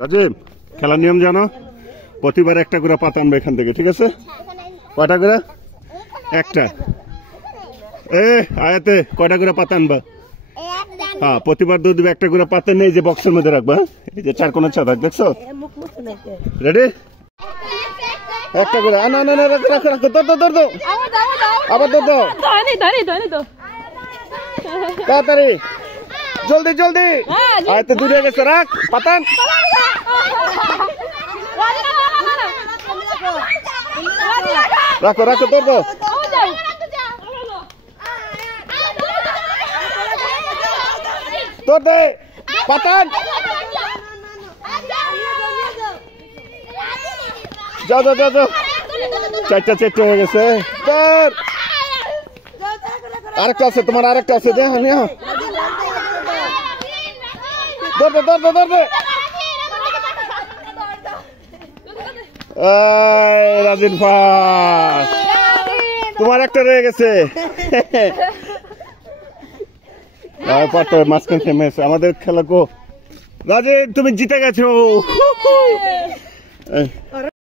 রাজীব, খেলার নিয়ম জানো? প্রতিবার একটা করে পাতা আনবে এখান থেকে, ঠিক আছে? কয়টা করে? একটা। আয়াতে কয়টা করে পাতা আনবা? হ্যাঁ, প্রতিবার দুধ দিবে, একটা করে পাতা নেই যে বক্সের মধ্যে রাখবা। এই যে চার কোণের ছাদ, দেখছো? রেডি? একটা করে আনা না না রাখো রাখো রাখো, দৌড় আবার দৌড় তাড়াতাড়ি, জলদি জলদি। আয়াতে দূরে গেছে, রাখ পাতান। রাখো রাখো, দৌড় দে পাতান। যাও যাও যাও যাও, চারটা হয়ে গেছে। আরেকটা আছে তোমার, আরেকটা আছে, দে দৌড়। রাজিন ফাস, তোমার একটা রয়ে গেছে। মাঝখান থেমে আমাদের খেলা গো। রাজিন, তুমি জিতে গেছো।